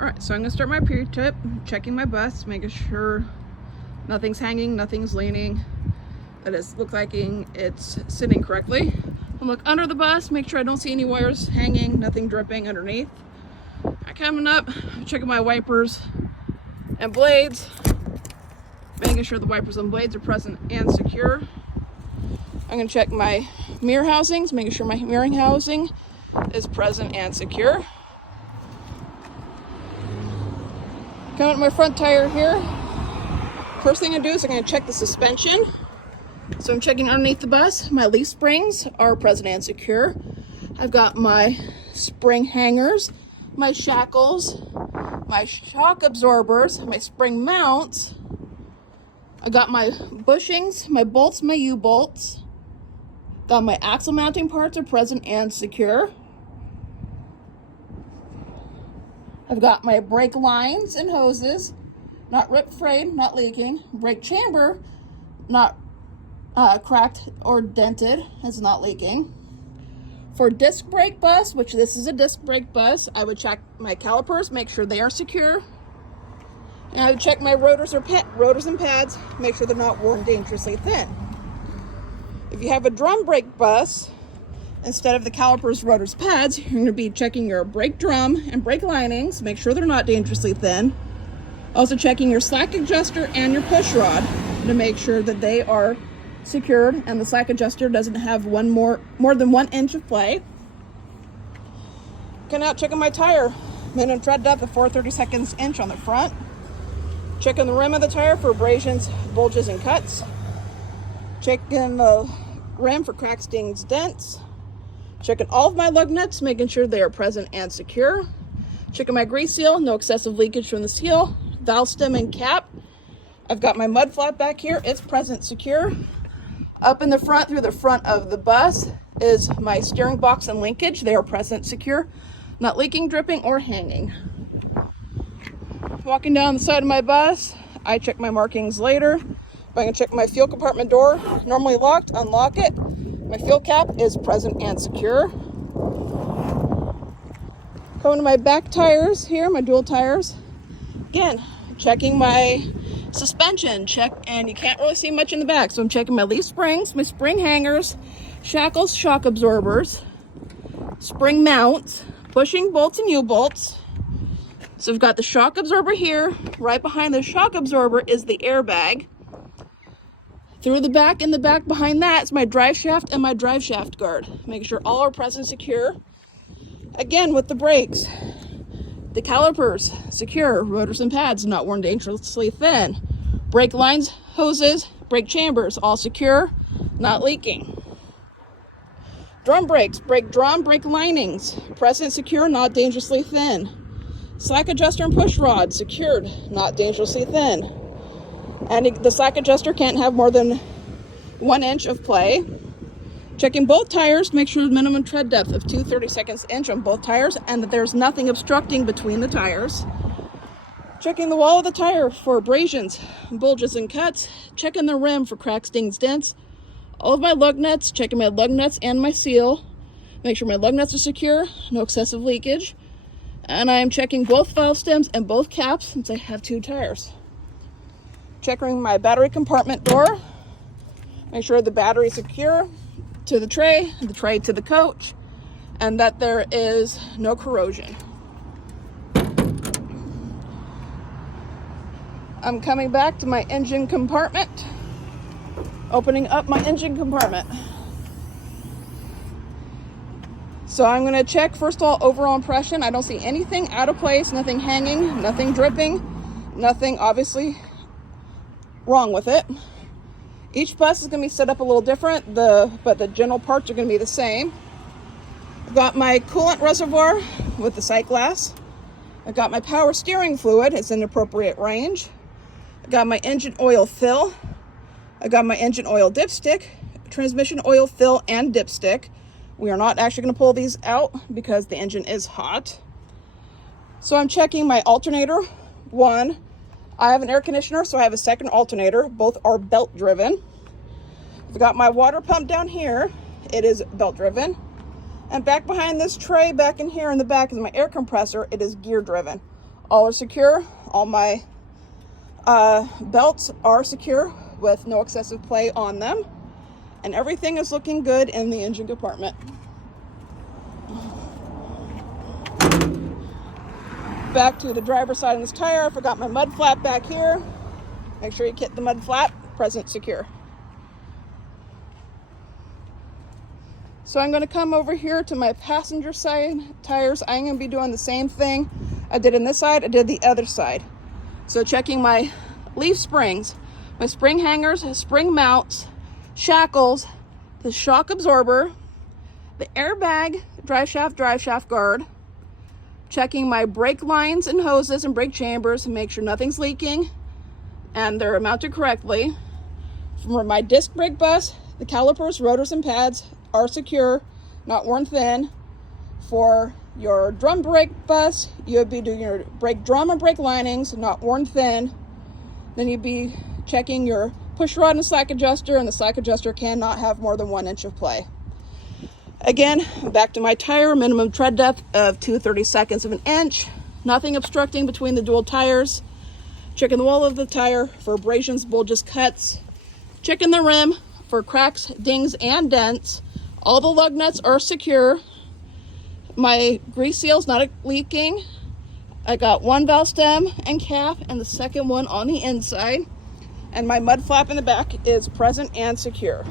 All right, so I'm gonna start my pre-trip, checking my bus, making sure nothing's hanging, nothing's leaning, that it looks like it's sitting correctly. I'll look under the bus, make sure I don't see any wires hanging, nothing dripping underneath. I'm coming up, checking my wipers and blades, making sure the wipers and blades are present and secure. I'm gonna check my mirror housings, making sure my mirroring housing is present and secure. Coming to my front tire here. First thing I do is I'm going to check the suspension. So I'm checking underneath the bus. My leaf springs are present and secure. I've got my spring hangers, my shackles, my shock absorbers, my spring mounts. I got my bushings, my bolts, my U-bolts. Got my axle mounting parts are present and secure. I've got my brake lines and hoses, not ripped, frayed, not leaking. Brake chamber, not cracked or dented, it's not leaking. For disc brake bus, which this is a disc brake bus, I would check my calipers, make sure they are secure. And I would check my rotors and pads, make sure they're not worn dangerously thin. If you have a drum brake bus, instead of the calipers, rotors, pads, you're going to be checking your brake drum and brake linings, make sure they're not dangerously thin. Also checking your slack adjuster and your push rod to make sure that they are secured and the slack adjuster doesn't have more than 1 inch of play. Coming out, checking my tire, minimum tread depth of 4/32 inch on the front. Checking the rim of the tire for abrasions, bulges, and cuts. Checking the rim for cracks, dings, dents. Checking all of my lug nuts, making sure they are present and secure. Checking my grease seal, no excessive leakage from the seal. Valve stem and cap. I've got my mud flap back here, it's present, secure. Up in the front, through the front of the bus, is my steering box and linkage. They are present, secure, not leaking, dripping, or hanging. Walking down the side of my bus, I check my markings later. I'm going to check my fuel compartment door, normally locked, unlock it. My fuel cap is present and secure. Going to my back tires here, my dual tires. Again, checking my suspension, and you can't really see much in the back. So I'm checking my leaf springs, my spring hangers, shackles, shock absorbers, spring mounts, bushing bolts and U-bolts. So I've got the shock absorber here. Right behind the shock absorber is the airbag. Through the back, in the back behind that is my drive shaft and my drive shaft guard. Make sure all are present, secure. Again, with the brakes, the calipers, secure. Rotors and pads, not worn dangerously thin. Brake lines, hoses, brake chambers, all secure, not leaking. Drum brakes, brake drum, brake linings, present, secure, not dangerously thin. Slack adjuster and push rod, secured, not dangerously thin. And the slack adjuster can't have more than 1 inch of play. Checking both tires to make sure minimum tread depth of 2/32 inch on both tires and that there's nothing obstructing between the tires. Checking the wall of the tire for abrasions, bulges, and cuts. Checking the rim for cracks, dings, dents. All of my lug nuts, checking my lug nuts and my seal. Make sure my lug nuts are secure, no excessive leakage. And I am checking both valve stems and both caps since I have 2 tires. Checking my battery compartment door. Make sure the battery is secure to the tray to the coach, and that there is no corrosion. I'm coming back to my engine compartment, opening up my engine compartment. So I'm going to check, first of all, overall impression. I don't see anything out of place, nothing hanging, nothing dripping, nothing obviously wrong with it. Each bus is going to be set up a little different, but the general parts are going to be the same. I've got my coolant reservoir with the sight glass. I've got my power steering fluid, it's in the appropriate range. I've got my engine oil fill. I've got my engine oil dipstick, transmission oil fill and dipstick. We are not actually going to pull these out because the engine is hot. So I'm checking my alternator. One, I have an air conditioner, so I have a second alternator. Both are belt driven. I've got my water pump down here. It is belt driven. And back behind this tray, back in here in the back, is my air compressor. It is gear driven. All are secure. All my belts are secure with no excessive play on them. And everything is looking good in the engine compartment. Back to the driver's side of this tire. I forgot my mud flap back here. Make sure you get the mud flap present secure. So I'm going to come over here to my passenger side tires. I'm going to be doing the same thing I did in this side, I did the other side. So checking my leaf springs, my spring hangers, spring mounts, shackles, the shock absorber, the airbag, drive shaft guard, checking my brake lines and hoses and brake chambers to make sure nothing's leaking and they're mounted correctly. For my disc brake bus, the calipers, rotors, and pads are secure, not worn thin. For your drum brake bus, you'll be doing your brake drum and brake linings, not worn thin. Then you'd be checking your push rod and slack adjuster, and the slack adjuster cannot have more than 1 inch of play. Again, back to my tire, minimum tread depth of 2/32 of an inch, nothing obstructing between the dual tires. Checking the wall of the tire for abrasions, bulges, cuts. Checking the rim for cracks, dings, and dents. All the lug nuts are secure. My grease seal's not leaking. I got one valve stem and cap and the second one on the inside. And my mud flap in the back is present and secure.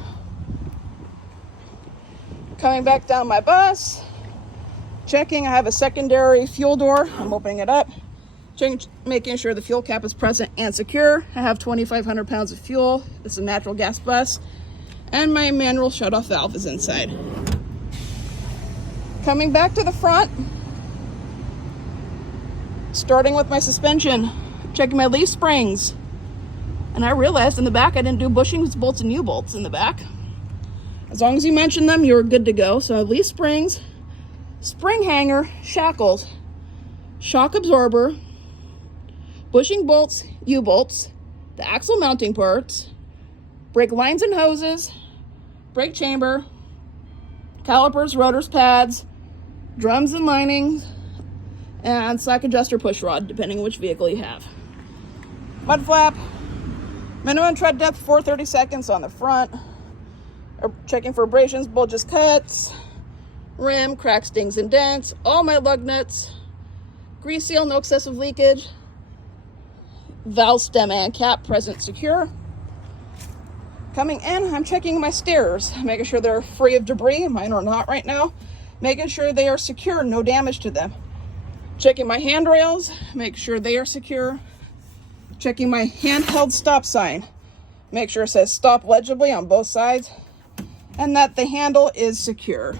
Coming back down my bus, checking, I have a secondary fuel door. I'm opening it up. Checking, making sure the fuel cap is present and secure. I have 2,500 pounds of fuel. This is a natural gas bus. And my manual shutoff valve is inside. Coming back to the front, starting with my suspension, checking my leaf springs. And I realized in the back I didn't do bushings, bolts, and U-bolts in the back. As long as you mention them, you're good to go. So leaf springs, spring hanger, shackles, shock absorber, bushing bolts, U-bolts, the axle mounting parts, brake lines and hoses, brake chamber, calipers, rotors, pads, drums and linings, and slack adjuster push rod, depending on which vehicle you have. Mud flap, minimum tread depth 4/32 on the front. Checking for abrasions, bulges, cuts, rim, cracks, dings, and dents. All my lug nuts, grease seal, no excessive leakage. Valve stem and cap present secure. Coming in, I'm checking my stairs, making sure they're free of debris. Mine are not right now. Making sure they are secure, no damage to them. Checking my handrails, make sure they are secure. Checking my handheld stop sign. Make sure it says stop legibly on both sides and that the handle is secure.